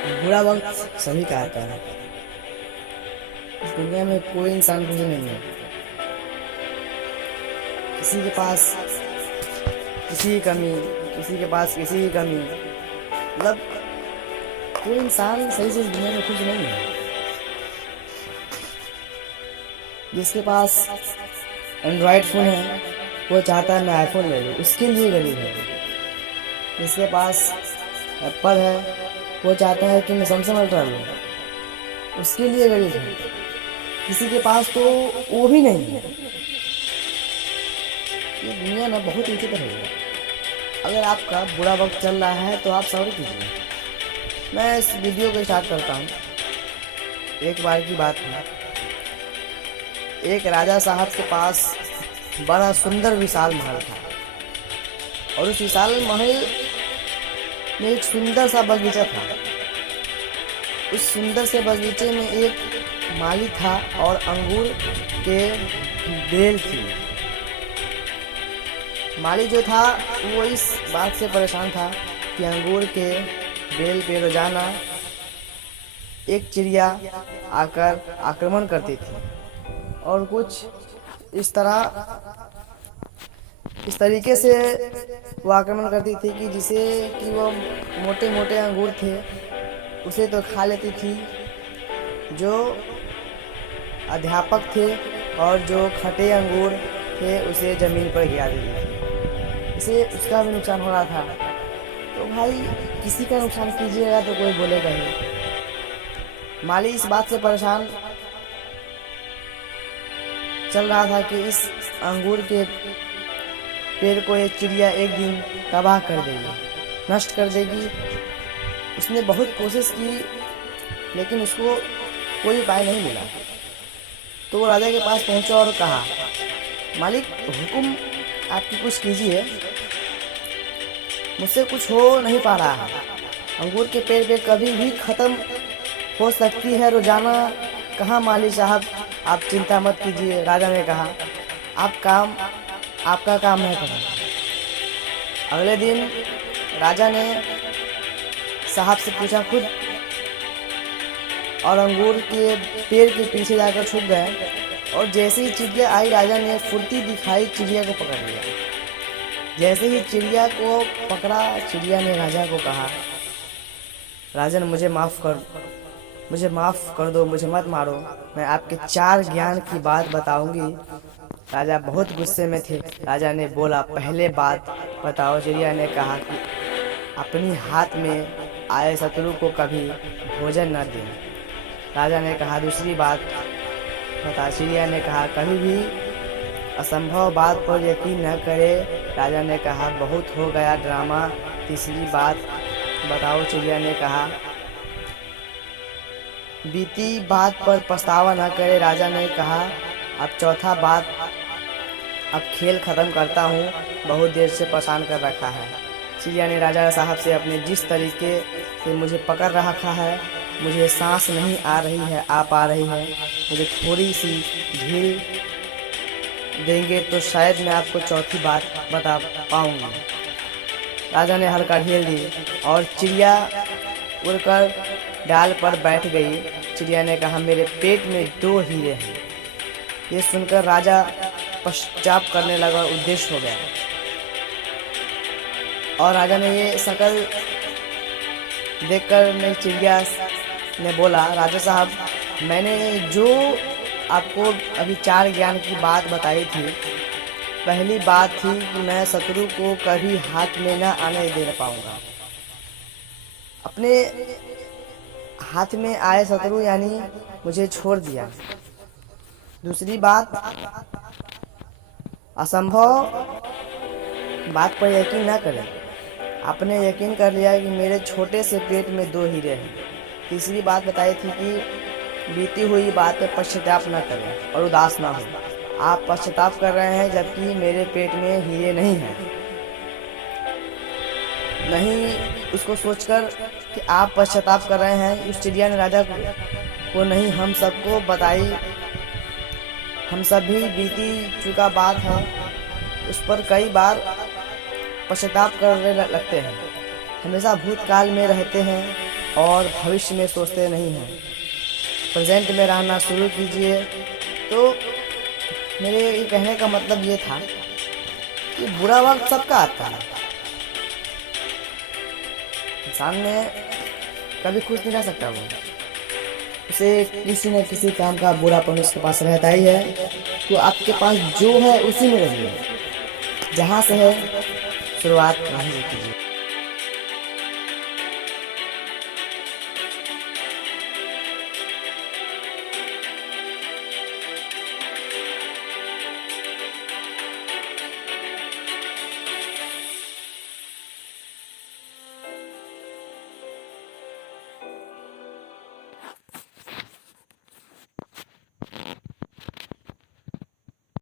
बुरा वक्त सभी का आता है। इस दुनिया में कोई इंसान बुरा नहीं है। किसी के पास किसी की कमी, किसी के पास किसी की कमी, मतलब कोई इंसान सही से इस दुनिया में खुश नहीं है। जिसके पास एंड्रॉयड फ़ोन है वो चाहता है मैं आईफोन ले लूँ, उसके लिए गरीब है। जिसके पास एप्पल है वो चाहता है कि मैं सैमसंग अल्ट्रा लूँ, उसके लिए गरीब है। किसी के पास तो वो भी नहीं है। ये दुनिया ना बहुत विचित्र है। अगर आपका बुरा वक्त चल रहा है तो आप सब्र कीजिए। मैं इस वीडियो को स्टार्ट करता हूँ। एक बार की बात है, एक राजा साहब के पास बड़ा सुंदर विशाल महल था, और उस विशाल महल में एक सुंदर सा बगीचा था। उस सुंदर से बगीचे में एक माली था और अंगूर के बेल थी। माली जो था वो इस बात से परेशान था कि अंगूर के बेल पे रोजाना एक चिड़िया आकर आक्रमण करती थी, और कुछ इस तरीके से वो आक्रमण करती थी कि जिसे कि वो मोटे मोटे अंगूर थे उसे तो खा लेती थी, जो अध्यापक थे और जो खट्टे अंगूर थे उसे ज़मीन पर गिरा देती थी। इसे उसका भी नुकसान हो रहा था। तो भाई किसी का नुकसान कीजिएगा तो कोई बोलेगा ही। माली इस बात से परेशान चल रहा था कि इस अंगूर के पेड़ को एक चिड़िया एक दिन तबाह कर देगी, नष्ट कर देगी। उसने बहुत कोशिश की लेकिन उसको कोई उपाय नहीं मिला। तो वो राजा के पास पहुंचा और कहा, मालिक हुक्म आपकी कुछ कीजिए, मुझसे कुछ हो नहीं पा रहा है। अंगूर के पेड़ पे कभी भी ख़त्म हो सकती है रोजाना। कहा माली साहब आप चिंता मत कीजिए। राजा ने कहा आपका काम है करना। अगले दिन राजा ने साहब से पूछा खुद, और अंगूर के पेड़ के पीछे जाकर छुप गए। और जैसे ही चिड़िया आई राजा ने फुर्ती दिखाई, चिड़िया को पकड़ लिया। जैसे ही चिड़िया को पकड़ा, चिड़िया ने राजा को कहा, राजन मुझे माफ़ कर दो, मुझे मत मारो, मैं आपके 4 ज्ञान की बात बताऊंगी। राजा बहुत गुस्से में थे। राजा ने बोला, पहले बात बताओ। चिड़िया ने कहा कि अपनी हाथ में आए शत्रु को कभी भोजन न दें। राजा ने कहा, दूसरी बात बता। चिड़िया ने कहा, कभी भी असंभव बात पर यकीन न करे। राजा ने कहा, बहुत हो गया ड्रामा, तीसरी बात बताओ। चिड़िया ने कहा, बीती बात पर पछतावा न करे। राजा ने कहा, अब चौथा बात, अब खेल ख़त्म करता हूँ, बहुत देर से परेशान कर रखा है। चिड़िया ने राजा साहब से अपने जिस तरीके से मुझे पकड़ रखा है, मुझे सांस नहीं आ रही है, मुझे थोड़ी सी ढील देंगे तो शायद मैं आपको चौथी बात बता पाऊँगी। राजा ने हल्का ढील दी और चिड़िया उड़कर डाल पर बैठ गई। चिड़िया ने कहा, मेरे पेट में 2 हीरे हैं। ये सुनकर राजा पश्चाताप करने लगा, उद्देश्य हो गया। और राजा ने ये शक्ल देखकर मैं चिड़िया ने बोला, राजा साहब मैंने जो आपको अभी 4 ज्ञान की बात बताई थी, पहली बात थी कि मैं शत्रु को कभी हाथ में न आने दे पाऊंगा। अपने हाथ में आए शत्रु यानी मुझे छोड़ दिया। दूसरी बात, असंभव बात पर यकीन न करें। आपने यकीन कर लिया कि मेरे छोटे से पेट में 2 हीरे हैं। तीसरी बात बताई थी कि बीती हुई बात पर पश्चाताप न करें और उदास ना हो। आप पश्चाताप कर रहे हैं जबकि मेरे पेट में हीरे नहीं हैं। नहीं, उसको सोचकर कि आप पश्चाताप कर रहे हैं, उस चिड़िया ने राजा को नहीं हम सबको बताई। हम सभी बीती चुका बात है, उस पर कई बार पश्चाताप करने लगते हैं, हमेशा भूतकाल में रहते हैं। और भविष्य में सोचते नहीं हैं। प्रेजेंट में रहना शुरू कीजिए। तो मेरे ये कहने का मतलब ये था कि बुरा वक्त सबका आता है। इंसान ने कभी खुश नहीं रह सकता, वो उसे किसी न किसी काम का बुरापन उसके पास रहता ही है। तो आपके पास जो है उसी में रहिए, जहाँ से है शुरुआत वहीं से कीजिए।